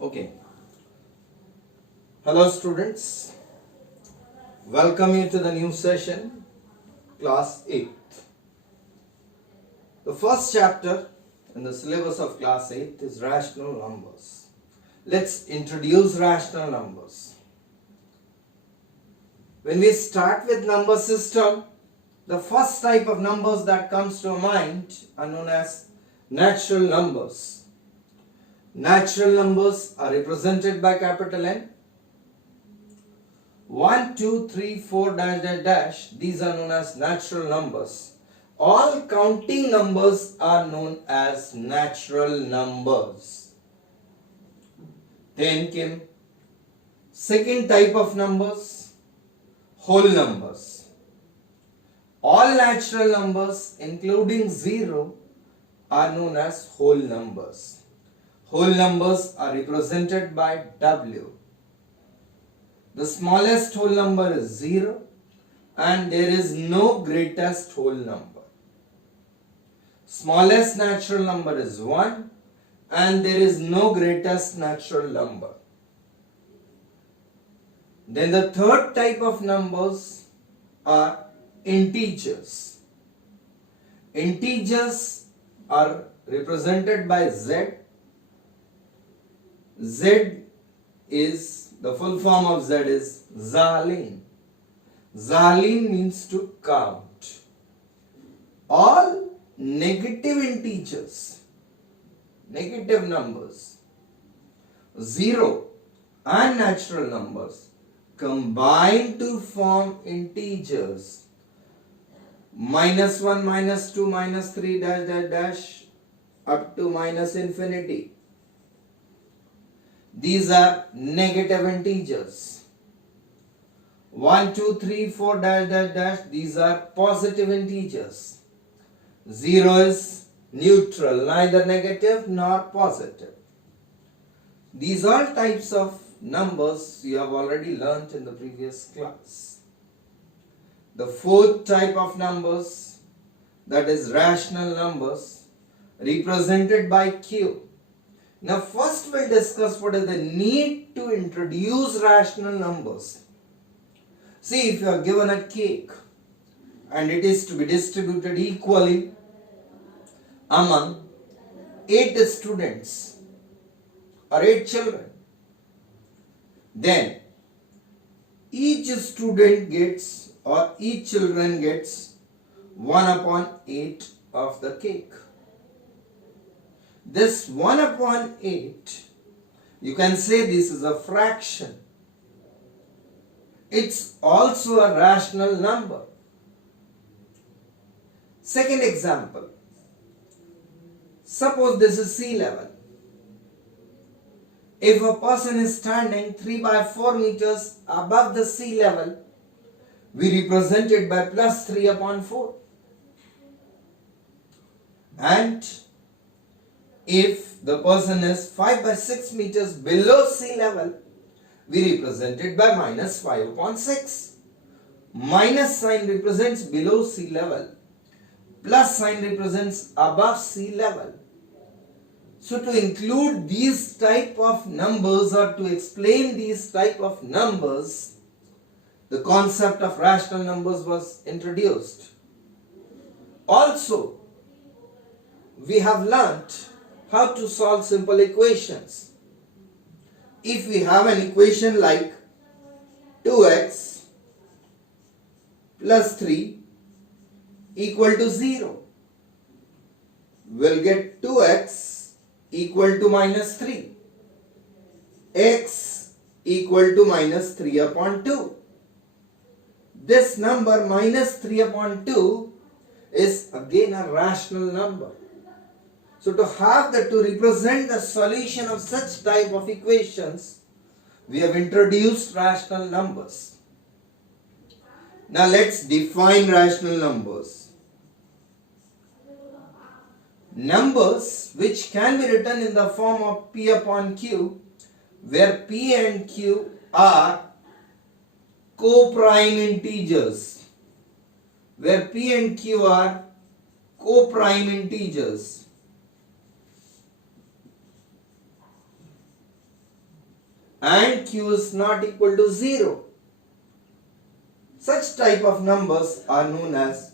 Okay. Hello students. Welcome you to the new session, class 8. The first chapter in the syllabus of class 8 is rational numbers. Let's introduce rational numbers. When we start with number system, the first type of numbers that comes to mind are known as natural numbers. Natural numbers are represented by capital N. 1, 2, 3, 4, dash, dash, dash. These are known as natural numbers. All counting numbers are known as natural numbers. Then came second type of numbers, whole numbers. All natural numbers including 0 are known as whole numbers. Whole numbers are represented by W. The smallest whole number is 0 and there is no greatest whole number. Smallest natural number is 1 and there is no greatest natural number. Then the third type of numbers are integers. Integers are represented by Z. Z is, the full form of Z is Zalin. Zalin means to count. All negative integers, negative numbers, 0 and natural numbers combine to form integers. -1, -2, -3, dash, dash, dash, up to minus infinity. These are negative integers. 1, 2, 3, 4, dash, dash, dash. These are positive integers. 0 is neutral, neither negative nor positive. These are types of numbers you have already learnt in the previous class. The fourth type of numbers, that is rational numbers, represented by Q. Now first we'll discuss what is the need to introduce rational numbers. See, if you are given a cake and it is to be distributed equally among 8 students or 8 children, then each student gets or each children gets 1/8 of the cake. This 1/8, you can say this is a fraction. It's also a rational number. Second example. Suppose this is sea level. If a person is standing 3/4 meters above the sea level, we represent it by +3/4. And if the person is 5/6 meters below sea level, we represent it by -5/6. Minus sign represents below sea level. Plus sign represents above sea level. So to include these type of numbers or to explain these type of numbers, the concept of rational numbers was introduced. Also, we have learnt how to solve simple equations. If we have an equation like 2x plus 3 equal to 0, we'll get 2x equal to -3, x equal to -3/2. This number -3/2 is again a rational number. So to represent the solution of such type of equations, we have introduced rational numbers. Now let's define rational numbers. Numbers which can be written in the form of P/Q, where P and Q are co-prime integers. Where P and Q are co-prime integers. and q is not equal to 0. Such type of numbers are known as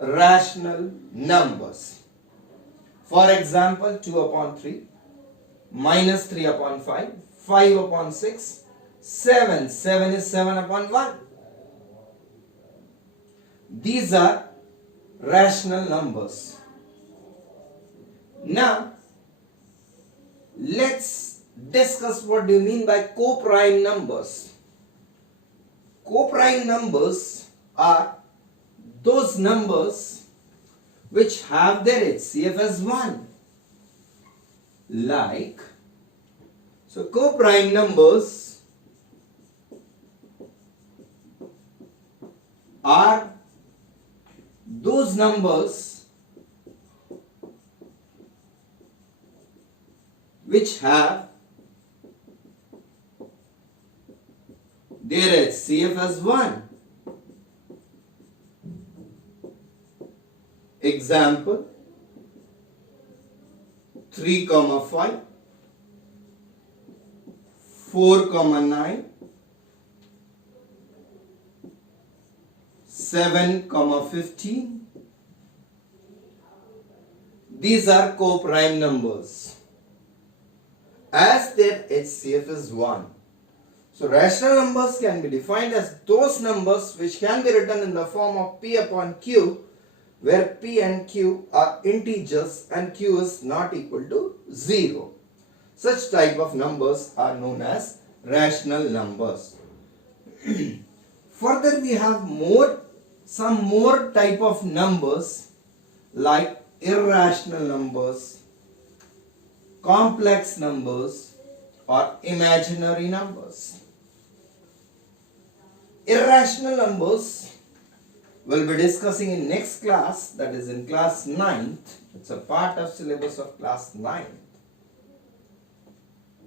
rational numbers. For example, 2 upon 3, minus 3 upon 5, 5 upon 6, 7. 7 is 7 upon 1. These are rational numbers. Now, let's discuss what do you mean by co-prime numbers. Co-prime numbers are those numbers which have their HCF as 1. Like, so co-prime numbers are those numbers which have their HCF as 1. Example, 3, 5, 4, 9, 7, 15. These are co-prime numbers as their HCF is 1. So rational numbers can be defined as those numbers which can be written in the form of P upon Q, where P and Q are integers and Q is not equal to 0. Such type of numbers are known as rational numbers. Further, we have some more type of numbers like irrational numbers, complex numbers, or imaginary numbers. Irrational numbers we'll be discussing in next class, that is in class 9th. It's a part of syllabus of class 9th.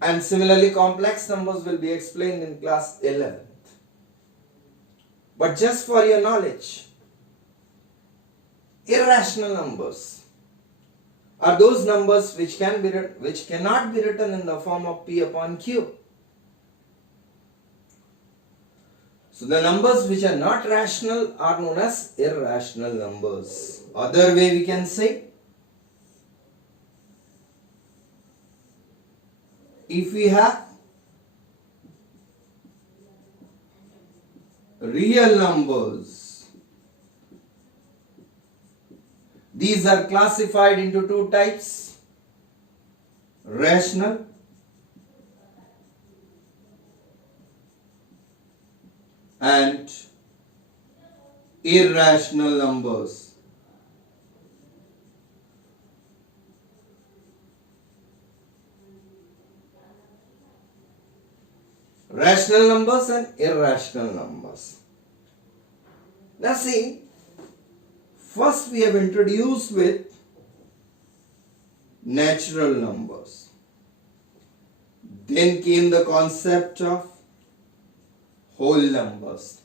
And similarly, complex numbers will be explained in class 11th. But just for your knowledge, irrational numbers are those numbers which cannot be written in the form of P upon Q. So the numbers which are not rational are known as irrational numbers. Other way we can say, if we have real numbers, these are classified into two types: rational and irrational numbers. Rational numbers and irrational numbers. Now see, first we have introduced with natural numbers. Then came the concept of whole numbers.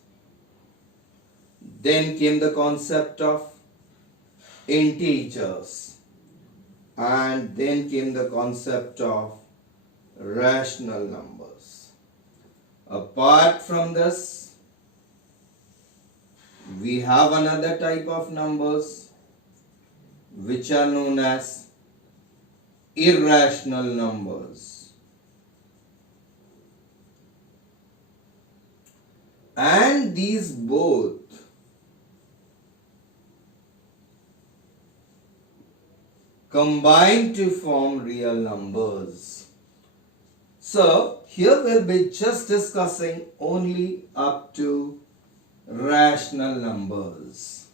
Then came the concept of integers. And then came the concept of rational numbers. Apart from this, we have another type of numbers which are known as irrational numbers. And these both combine to form real numbers. So here we'll be just discussing only up to rational numbers.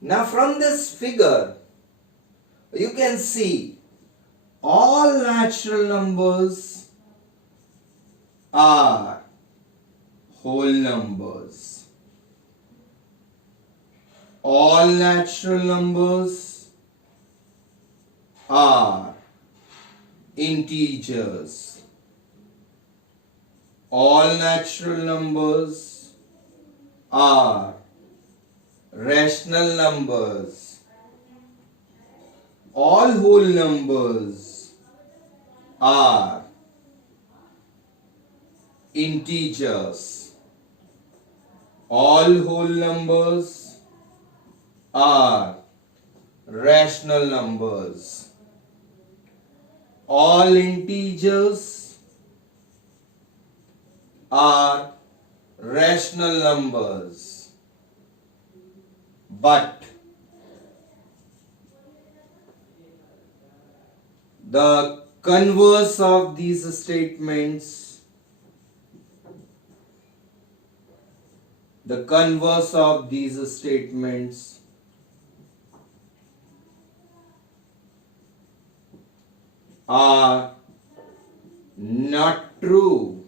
Now from this figure, you can see all natural numbers are whole numbers. All natural numbers are integers. All natural numbers are rational numbers. All whole numbers are integers. All whole numbers are rational numbers. All integers are rational numbers. But the converse of these statements, are not true.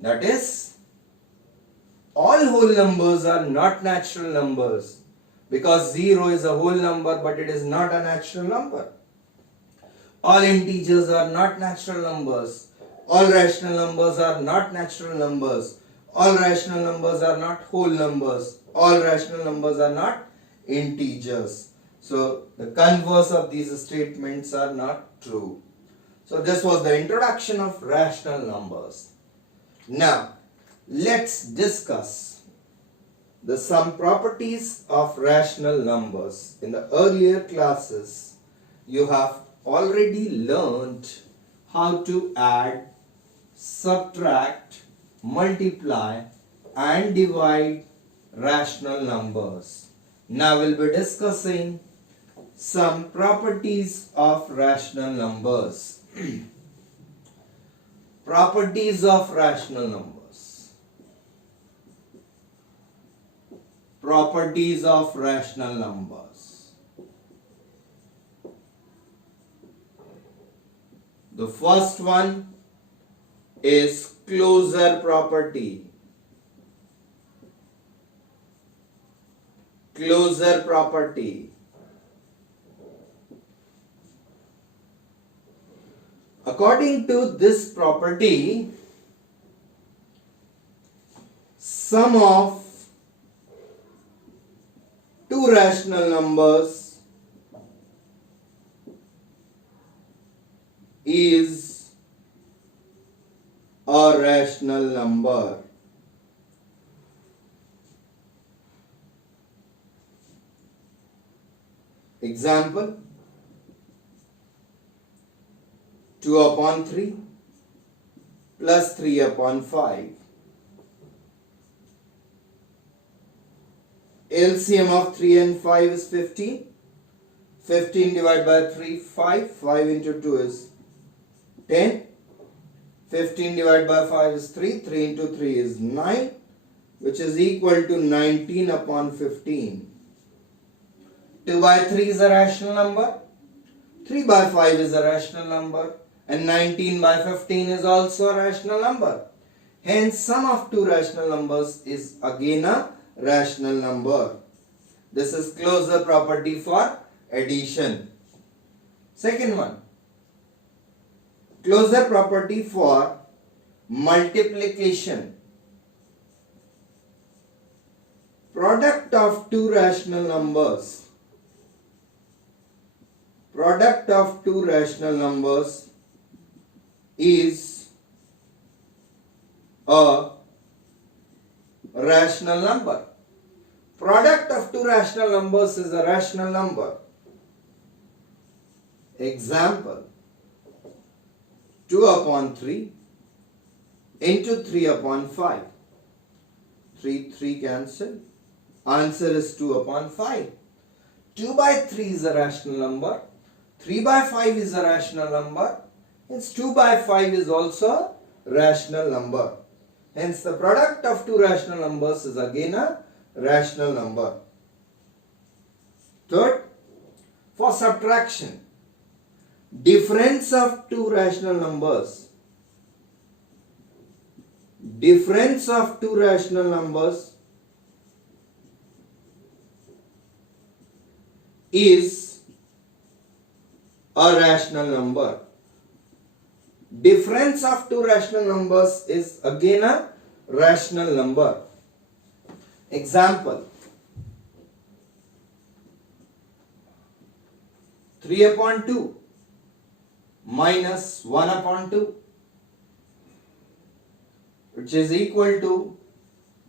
That is, all whole numbers are not natural numbers, because 0 is a whole number but it is not a natural number. All integers are not natural numbers. All rational numbers are not natural numbers. All rational numbers are not whole numbers. All rational numbers are not integers. So the converse of these statements are not true. So this was the introduction of rational numbers. Now let's discuss some properties of rational numbers. In the earlier classes, you have already learned how to add, subtract, multiply and divide rational numbers. Now we'll be discussing some properties of rational numbers. Properties of rational numbers. Properties of rational numbers. The first one is closure property. Closure property. According to this property, sum of two rational numbers is a rational number. Example: 2 upon 3 plus 3 upon 5. LCM of 3 and 5 is 15. 15 divided by 3, 5. 5 into 2 is 10. 15 divided by 5 is 3. 3 into 3 is 9, which is equal to 19 upon 15. 2 by 3 is a rational number. 3 by 5 is a rational number. And 19 by 15 is also a rational number. Hence, sum of two rational numbers is again a rational number. This is closure property for addition. Second one, closure property for multiplication. Product of two rational numbers. Product of two rational numbers is a rational number. Product of two rational numbers is a rational number. Example: 2 upon 3 into 3 upon 5. 3 cancel. Answer is 2 upon 5. 2 by 3 is a rational number. 3 by 5 is a rational number. Hence 2 by 5 is also a rational number. Hence the product of two rational numbers is again a rational number. Third, for subtraction, difference of two rational numbers. Difference of two rational numbers is a rational number. Difference of two rational numbers is again a rational number. Example: 3 upon 2 minus 1 upon 2. which is equal to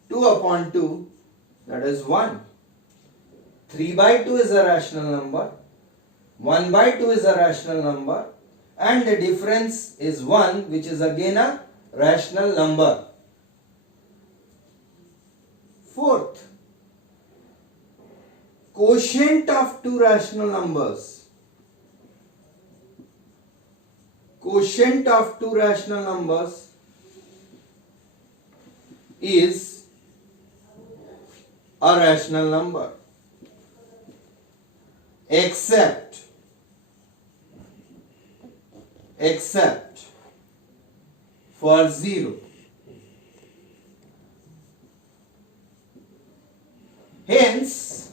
2 upon 2, that is 1. 3 by 2 is a rational number, 1 by 2 is a rational number, and the difference is 1, which is again a rational number. Fourth, quotient of two rational numbers. Quotient of two rational numbers is a rational number except for 0. Hence,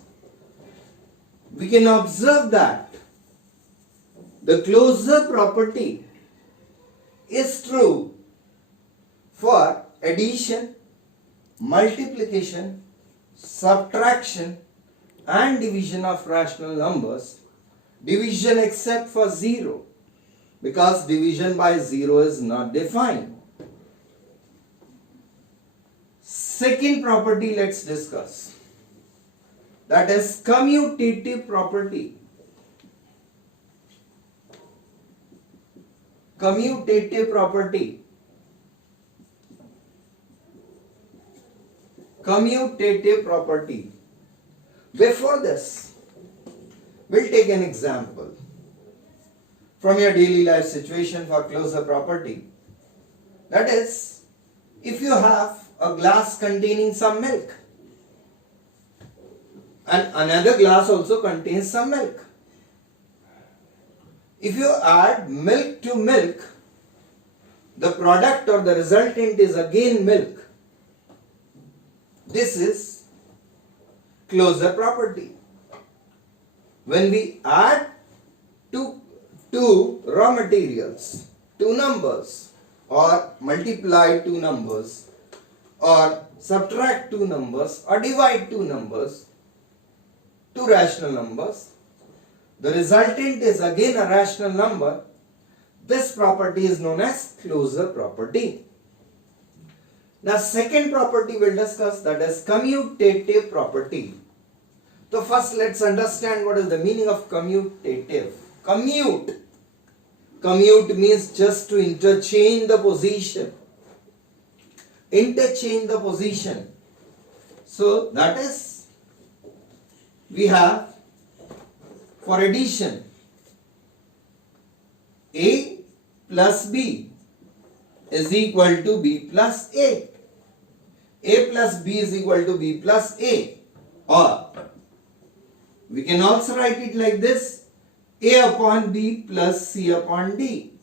we can observe that the closure property is true for addition, multiplication, subtraction and division of rational numbers. Division except for 0, because division by 0 is not defined. Second property let's discuss, that is commutative property. Commutative property. Commutative property. Before this, we'll take an example from your daily life situation for closure property. That is, if you have a glass containing some milk and another glass also contains some milk. If you add milk to milk, the product or the resultant is again milk. This is closure property. When we add two raw materials, two numbers, or multiply two numbers, or subtract two numbers, or divide two numbers, two rational numbers, the resultant is again a rational number. This property is known as closure property. Now second property we'll discuss, that is commutative property. So first let's understand what is the meaning of commutative. Commute. Commute means just to interchange the position. Interchange the position. So that is, we have for addition A plus B is equal to B plus A. A plus B is equal to B plus A. Or we can also write it like this: A upon B plus C upon D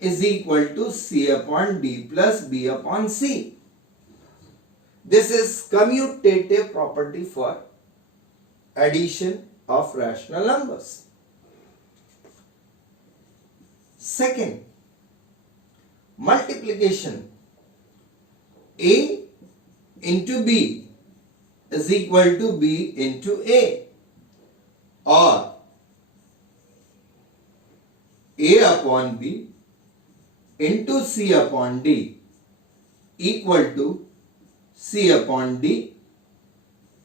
is equal to C upon D plus B upon C. This is commutative property for addition of rational numbers. Second, multiplication. A into B is equal to B into A, or A upon B into C upon D equal to C upon D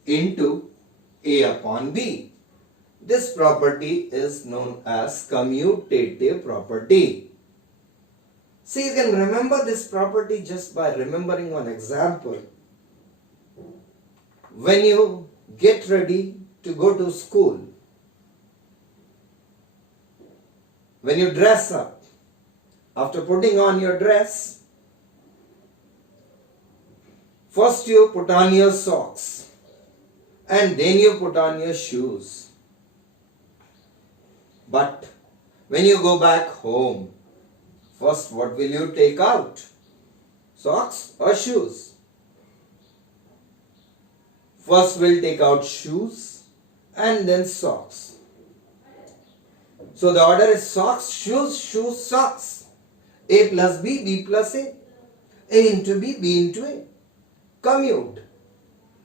into A upon B. This property is known as commutative property. So you can remember this property just by remembering one example. When you get ready to go to school, when you dress up, after putting on your dress, first you put on your socks and then you put on your shoes. But when you go back home, first what will you take out? Socks or shoes? First we'll take out shoes and then socks. So the order is socks, shoes, shoes, socks. A plus B, B plus A. A into B, B into A. Commute.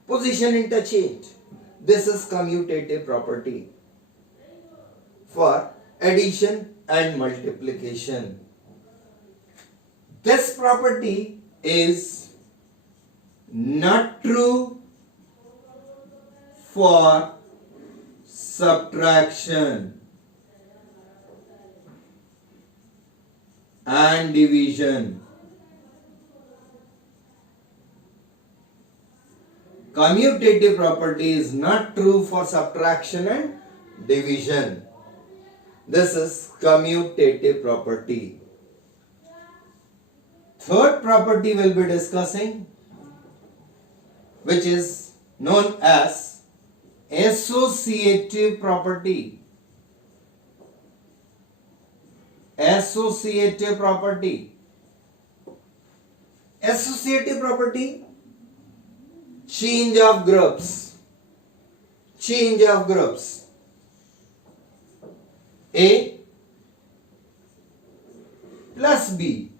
Position interchange. This is commutative property for addition and multiplication. This property is not true for subtraction and division. Commutative property is not true for subtraction and division. This is commutative property. Third property we'll be discussing, which is known as associative property. Associative property. Associative property, change of groups. Change of groups. A plus B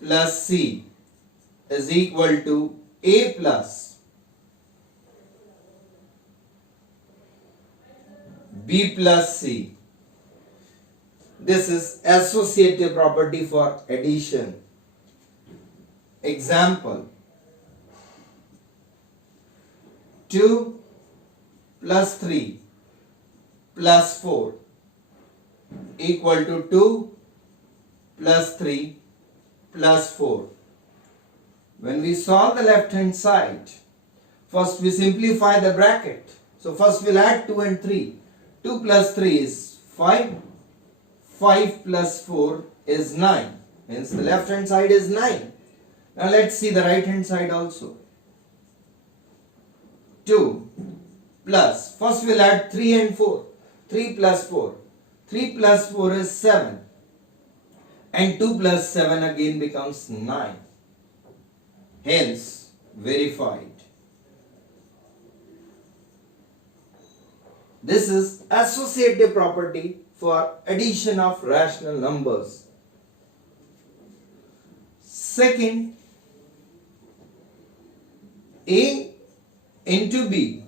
plus C is equal to A plus B plus C. This is associative property for addition. Example: 2 plus 3 plus 4 equal to 2 plus 3 plus 4. When we solve the left hand side, first we simplify the bracket. So first we'll add 2 and 3. 2 plus 3 is 5. 5 plus 4 is 9. Hence the left hand side is 9. Now let's see the right hand side also. 2 plus, first we'll add 3 and 4. 3 plus 4. 3 plus 4 is 7. And 2 plus 7 again becomes 9. Hence verified. This is associative property for addition of rational numbers. Second, A into B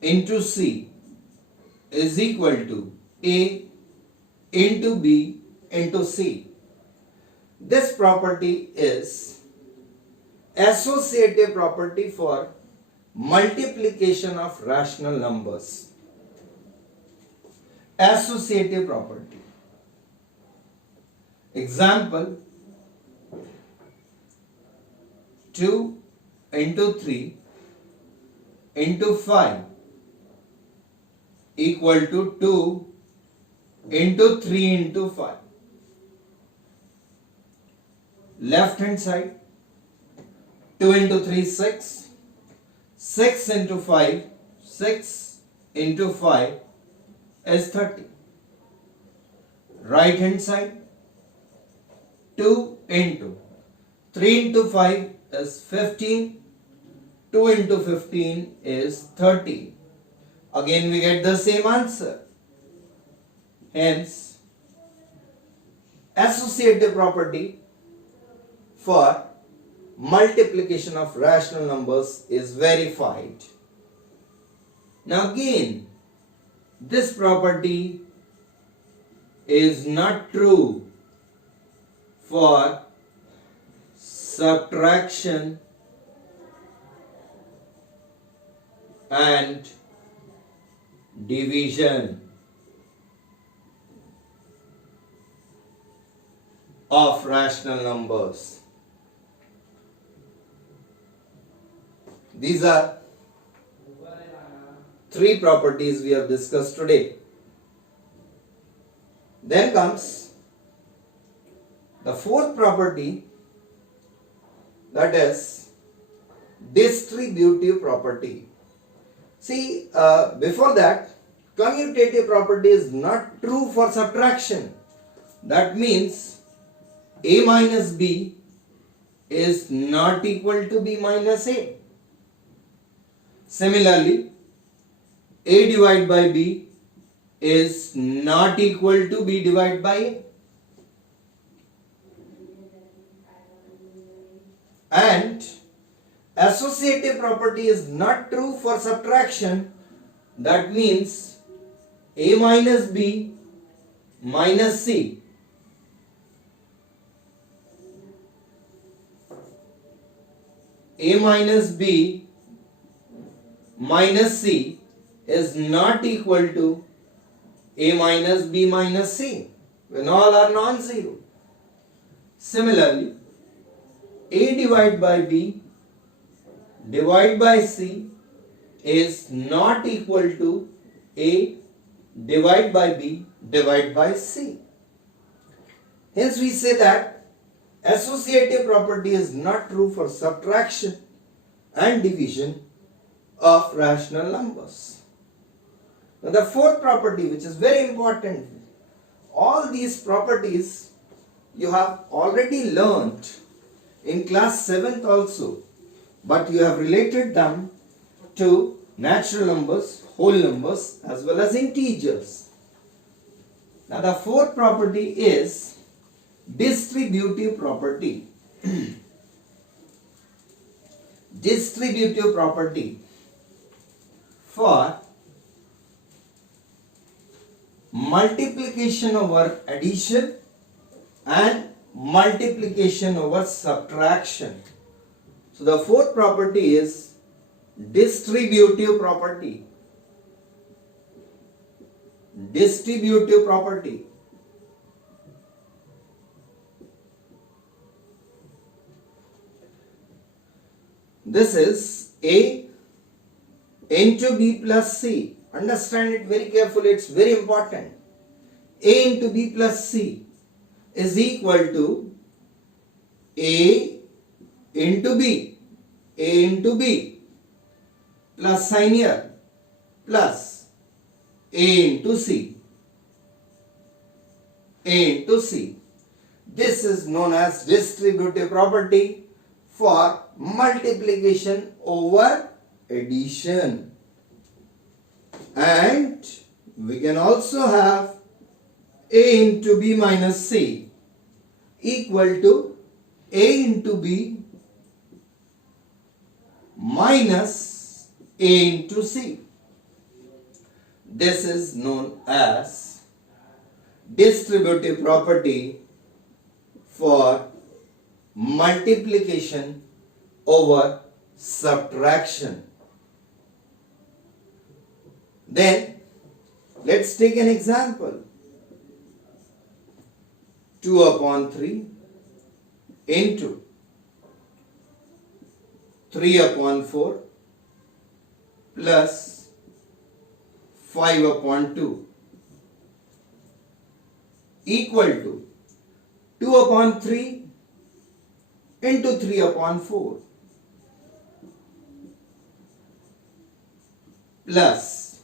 into C is equal to A into B into C. This property is associative property for multiplication of rational numbers. Associative property. Example: 2 into 3 into 5 equal to 2 into 3 into 5. Left hand side, 2 into 3 6, 6 into 5, 6 into 5 is 30. Right hand side, 2 into 3 into 5 is 15, 2 into 15 is 30. Again we get the same answer. Hence, associative property for multiplication of rational numbers is verified. Now again, this property is not true for subtraction and division of rational numbers. These are three properties we have discussed today. Then comes the fourth property, that is distributive property. See, before that, commutative property is not true for subtraction. That means A minus B is not equal to B minus A. Similarly, A divided by B is not equal to B divided by A. And associative property is not true for subtraction. That means A minus B minus C A minus B minus C is not equal to A minus B minus C when all are non-zero. Similarly, A divided by B divided by C is not equal to A divided by B divided by C. Hence we say that associative property is not true for subtraction and division of rational numbers. Now the fourth property, which is very important, all these properties you have already learnt in class 7th also, but you have related them to natural numbers, whole numbers as well as integers. Now the fourth property is distributive property. Distributive property for multiplication over addition and multiplication over subtraction. So the fourth property is distributive property. Distributive property. This is A into B plus C. Understand it very carefully, it's very important. A into B plus C is equal to A into B. A into B plus sign here plus A into C. A into C. This is known as distributive property for multiplication over addition. And we can also have A into B minus C equal to A into B minus A into C. This is known as distributive property for multiplication over subtraction. Then let's take an example. 2 upon 3 into 3 upon 4 plus 5 upon 2 equal to 2 upon 3 into 3 upon 4 plus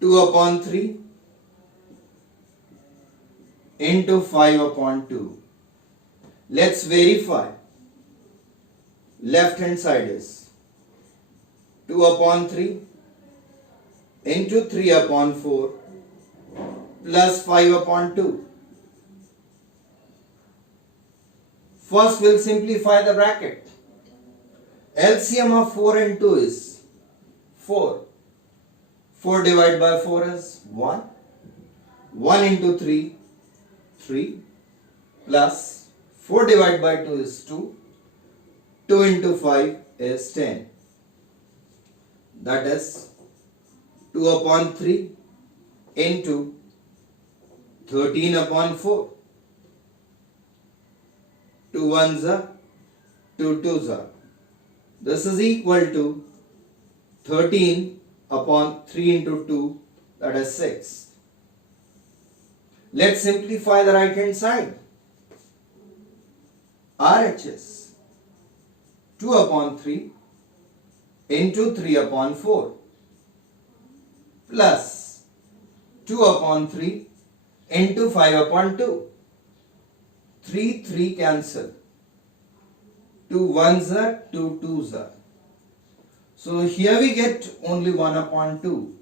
2 upon 3 into 5 upon 2. Let's verify. Left hand side is 2 upon 3 into 3 upon 4 plus 5 upon 2. First we'll simplify the bracket. LCM of 4 and 2 is 4. 4 divided by 4 is 1. 1 into 3, 3 plus 4 divided by 2 is 2. 2 into 5 is 10. That is 2 upon 3 into 13 upon 4. 2 ones are 2 twos are. This is equal to 13 upon 3 into 2, that is 6. Let's simplify the right hand side. RHS 2 upon 3 into 3 upon 4 plus 2 upon 3 into 5 upon 2. 3 cancel. 2 ones are 2 twos are. So here we get only 1 upon 2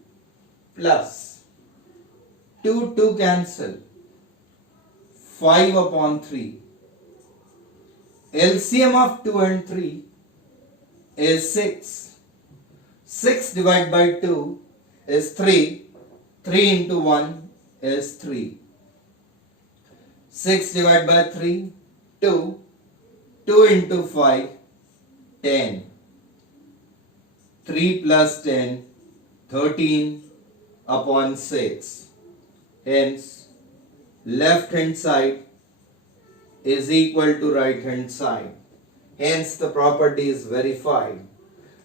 plus 2 cancel. 5 upon 3. LCM of 2 and 3 is 6. 6 divided by 2 is 3. 3 into 1 is 3. 6 divided by 3, 2. 2 into 5, 10. 3 plus 10, 13 upon 6. Hence, left hand side is equal to right hand side. Hence, the property is verified.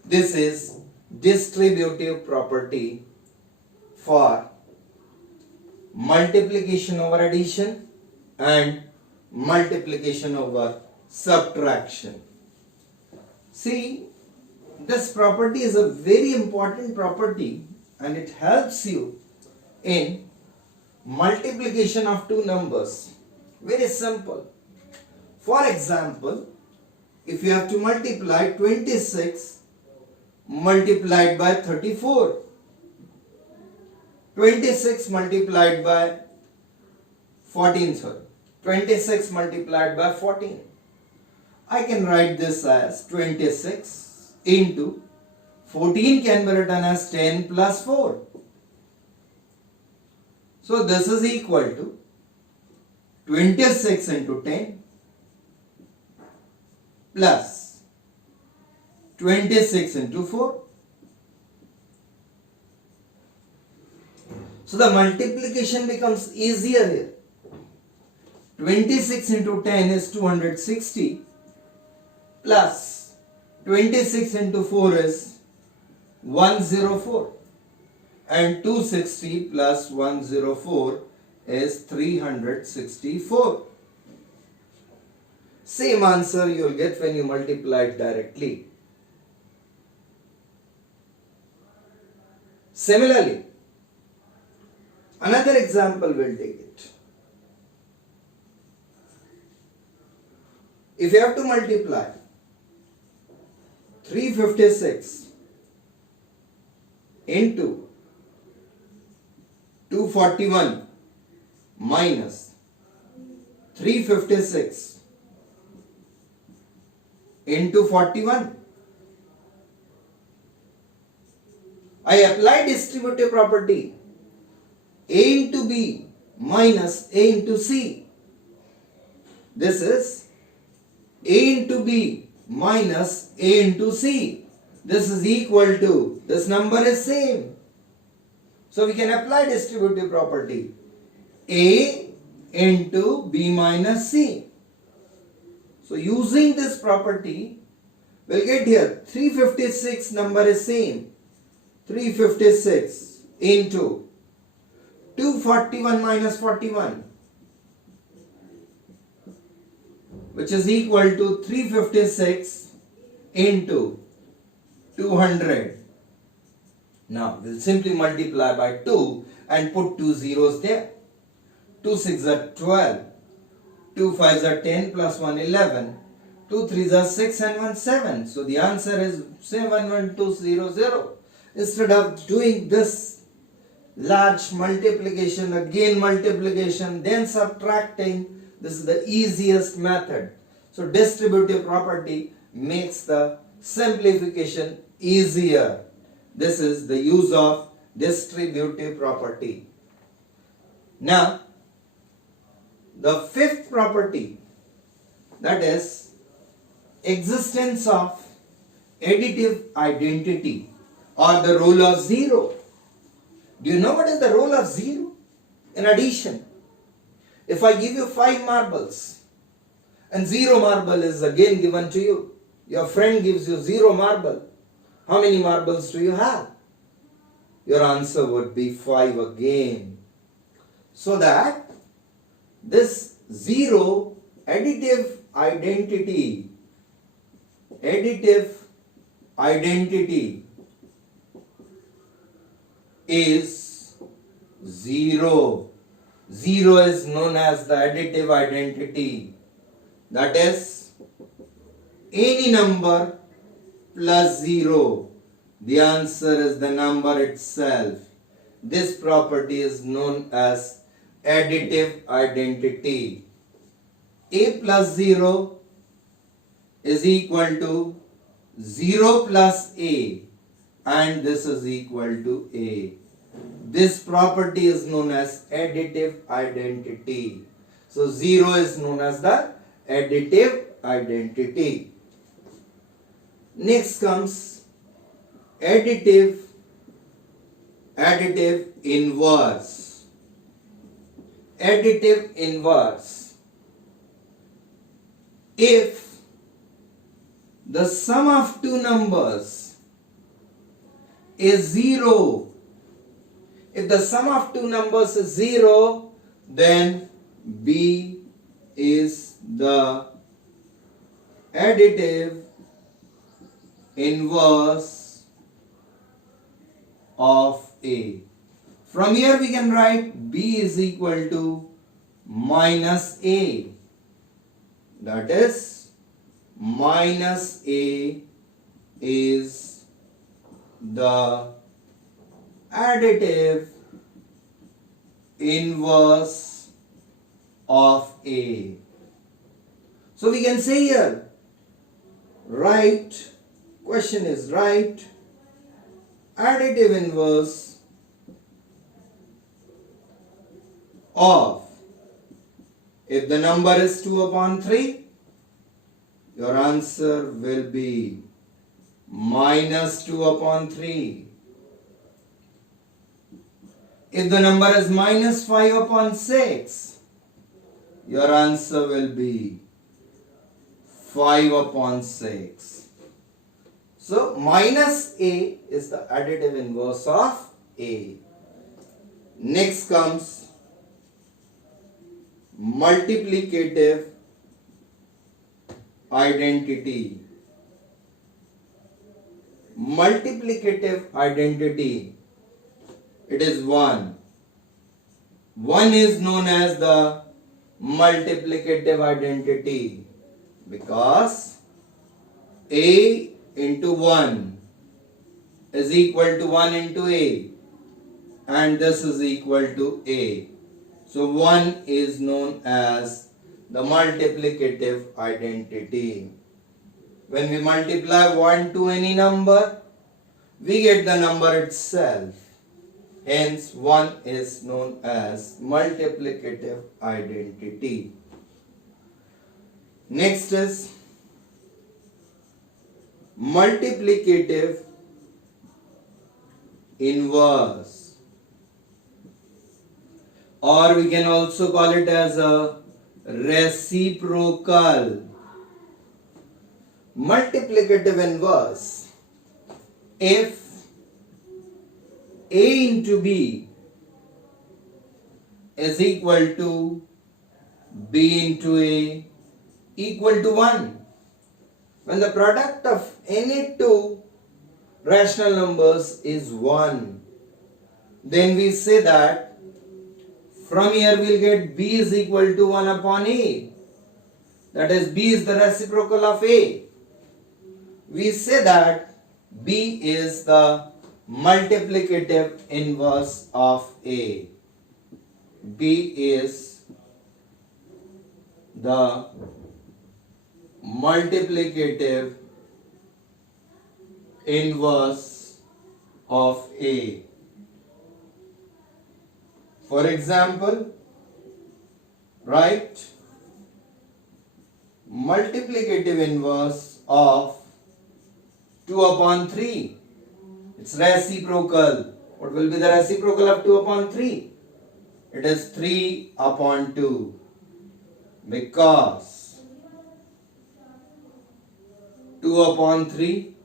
This is distributive property for multiplication over addition and multiplication over subtraction. See, this property is a very important property and it helps you in multiplication of two numbers. Very simple. For example, if you have to multiply 26 multiplied by 34, 26 multiplied by 14, 26 multiplied by 14. I can write this as 26 into 14 can be written as 10 plus 4. So this is equal to 26 into 10 plus 26 into 4. So the multiplication becomes easier here. 26 into 10 is 260 plus 26 into 4 is 104 and 260 plus 104 is 364. Same answer you will get when you multiply it directly. Similarly, another example we'll take it. If you have to multiply 356 into 241 minus 356 into 41, I apply distributive property. A into B minus A into C. This is A into B minus A into C. This is equal to, this number is same. So we can apply distributive property. A into B minus C. So using this property, we'll get here 356 number is same. 356 into 241 minus 41, which is equal to 356 into 200. Now we'll simply multiply by 2 and put 2 zeros there. 2 6 are 12, 2 5 are 10 plus 1 11, 2 3 are 6 and 1 7. So the answer is 71200. Instead of doing this large multiplication, again multiplication, then subtracting, this is the easiest method. So distributive property makes the simplification easier. This is the use of distributive property. Now, the fifth property, that is existence of additive identity or the role of zero. Do you know what is the role of zero in addition? If I give you 5 marbles and 0 marble is again given to you, your friend gives you 0 marble, how many marbles do you have? Your answer would be 5 again. So that this zero additive identity is 0. 0 is known as the additive identity. That is any number plus 0. The answer is the number itself. This property is known as additive identity. A plus 0 is equal to 0 plus A, and this is equal to A. This property is known as additive identity. So 0 is known as the additive identity. Next comes additive inverse. Additive inverse. If the sum of two numbers is 0, if the sum of two numbers is 0, then B is the additive inverse of A. From here we can write B is equal to minus A. That is, minus A is the additive inverse of A. So we can say here, right, question is right, additive inverse of, if the number is 2 upon 3, your answer will be minus 2 upon 3. If the number is minus 5 upon 6, your answer will be 5 upon 6. So minus A is the additive inverse of A. Next comes multiplicative identity. Multiplicative identity, it is 1. 1 is known as the multiplicative identity because A into 1 is equal to 1 into A, and this is equal to A. So 1 is known as the multiplicative identity. When we multiply 1 to any number, we get the number itself. Hence 1 is known as multiplicative identity. Next is multiplicative inverse, or we can also call it as a reciprocal. Multiplicative inverse. If A into B is equal to B into A equal to 1, when the product of any two rational numbers is 1, then we say that from here we'll get B is equal to 1 upon A. That is, B is the reciprocal of A. We say that B is the multiplicative inverse of A. B is the multiplicative inverse of A. For example, write multiplicative inverse of 2 upon 3. It's reciprocal. What will be the reciprocal of 2 upon 3? It is 3 upon 2. Because 2 upon 3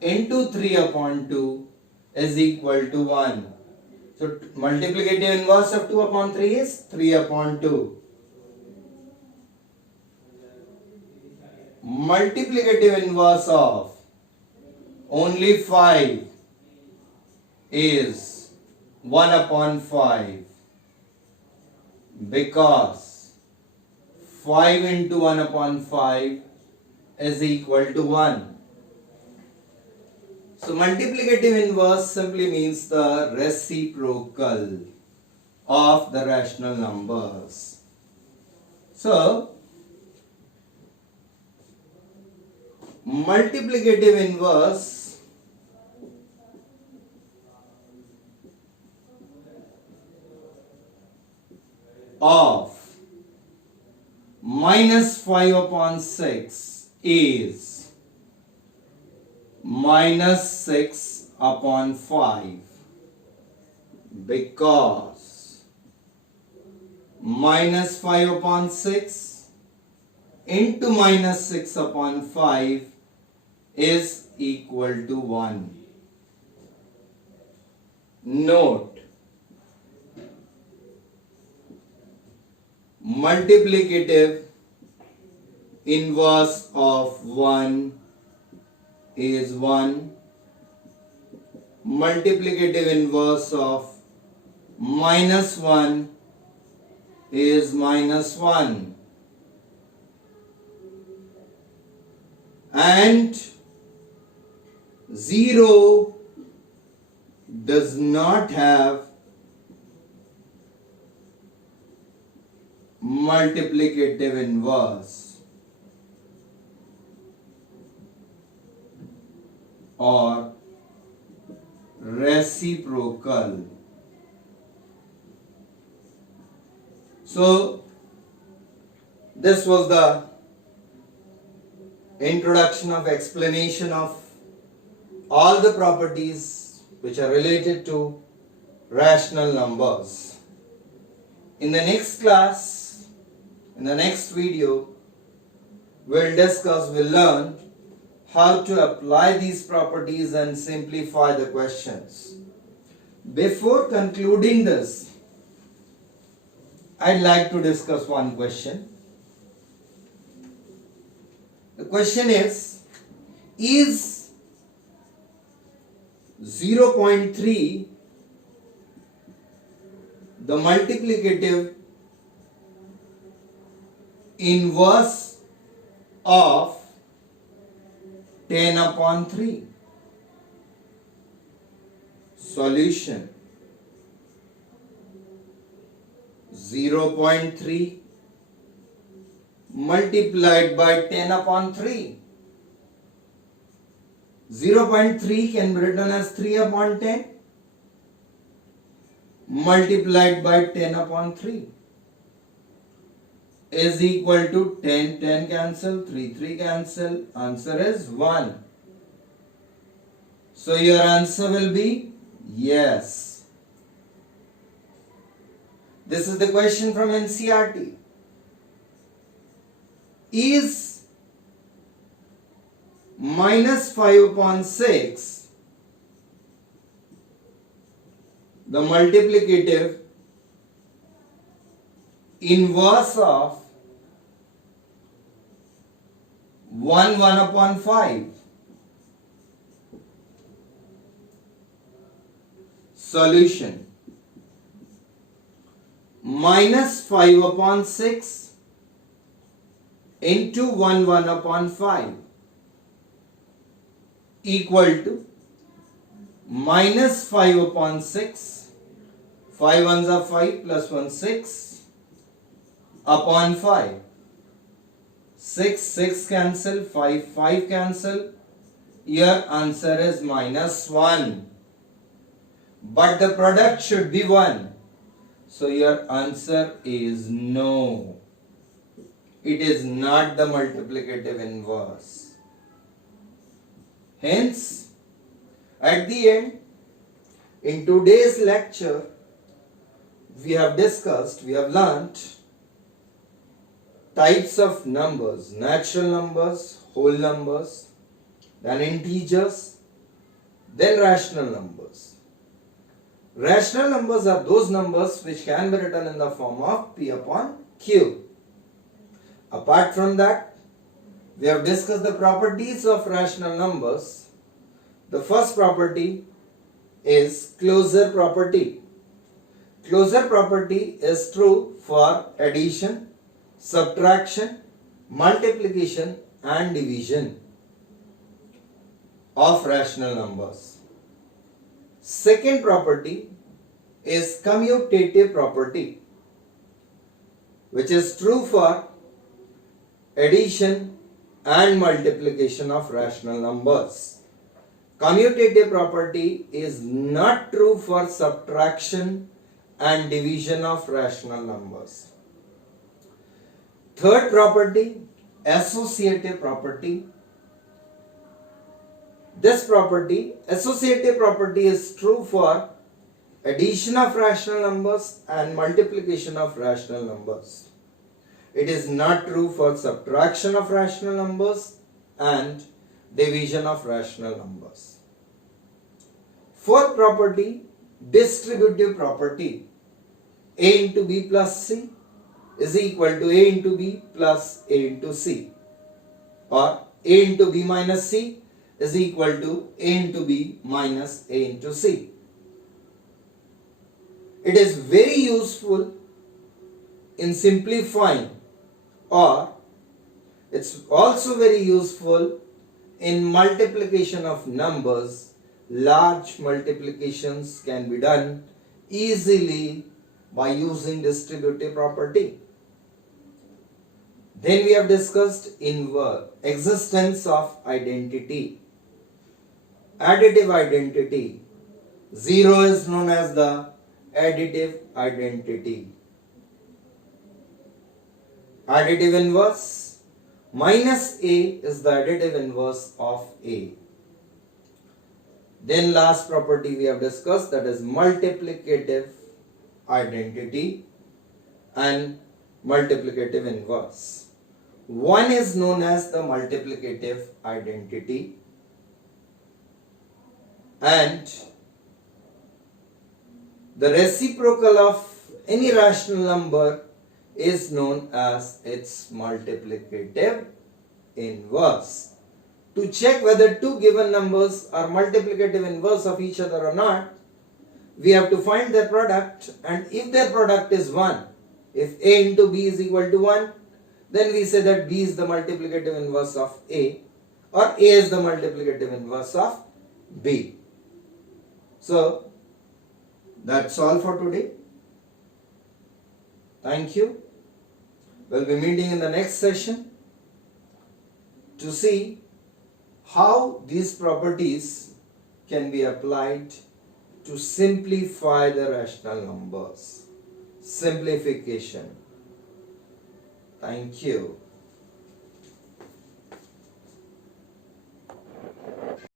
into 3 upon 2 is equal to 1. So multiplicative inverse of 2 upon 3 is 3 upon 2. Multiplicative inverse of only 5 is 1 upon 5, because 5 into 1 upon 5 is equal to 1. So multiplicative inverse simply means the reciprocal of the rational numbers. So multiplicative inverse of minus 5 upon 6 is minus 6 upon 5, because minus 5 upon 6 into minus 6 upon 5 is equal to 1. Note, multiplicative inverse of 1 is 1. Multiplicative inverse of minus 1 is minus 1. And 0 does not have multiplicative inverse or reciprocal. So this was the introduction of explanation of all the properties which are related to rational numbers. In the next class, in the next video, we'll learn how to apply these properties and simplify the questions. Before concluding this, I'd like to discuss one question. The question is 0.3 the multiplicative inverse of 10 upon 3? Solution: 0.3 multiplied by 10 upon 3. 0.3 can be written as 3 upon 10 multiplied by 10 upon 3 is equal to 10, 10 cancel, 3, 3 cancel. Answer is 1. So your answer will be yes. This is the question from NCERT. Is minus 5 upon 6 the multiplicative inverse of 1 upon 5? Solution: minus 5 upon 6 into 1 upon 5 equal to minus 5 upon 6, 5 ones are 5 plus 1 6 upon 5. 6 cancel, 5 cancel. Your answer is minus 1. But the product should be 1. So your answer is no. It is not the multiplicative inverse. Hence, at the end, in today's lecture, we have learnt types of numbers: natural numbers, whole numbers, then integers, then rational numbers. Rational numbers are those numbers which can be written in the form of P upon Q. Apart from that, we have discussed the properties of rational numbers. The first property is closure property. Closure property is true for addition, subtraction, multiplication and division of rational numbers. Second property is commutative property, which is true for addition and multiplication of rational numbers. Commutative property is not true for subtraction and division of rational numbers. Third property, associative property. This property, associative property, is true for addition of rational numbers and multiplication of rational numbers. It is not true for subtraction of rational numbers and division of rational numbers. Fourth property, distributive property. A into B plus C is equal to A into B plus A into C, or A into B minus C is equal to A into B minus A into C. It is very useful in simplifying, or it's also very useful in multiplication of numbers. Large multiplications can be done easily by using distributive property. Then we have discussed existence of identity. Additive identity. 0 is known as the additive identity. Additive inverse. Minus A is the additive inverse of A. Then last property we have discussed, that is multiplicative identity and multiplicative inverse. One is known as the multiplicative identity, and the reciprocal of any rational number is known as its multiplicative inverse. To check whether two given numbers are multiplicative inverse of each other or not, we have to find their product, and if their product is 1, if A into B is equal to 1, then we say that B is the multiplicative inverse of A, or A is the multiplicative inverse of B. So, that's all for today. Thank you. We'll be meeting in the next session to see how these properties can be applied to simplify the rational numbers. Simplification. Thank you.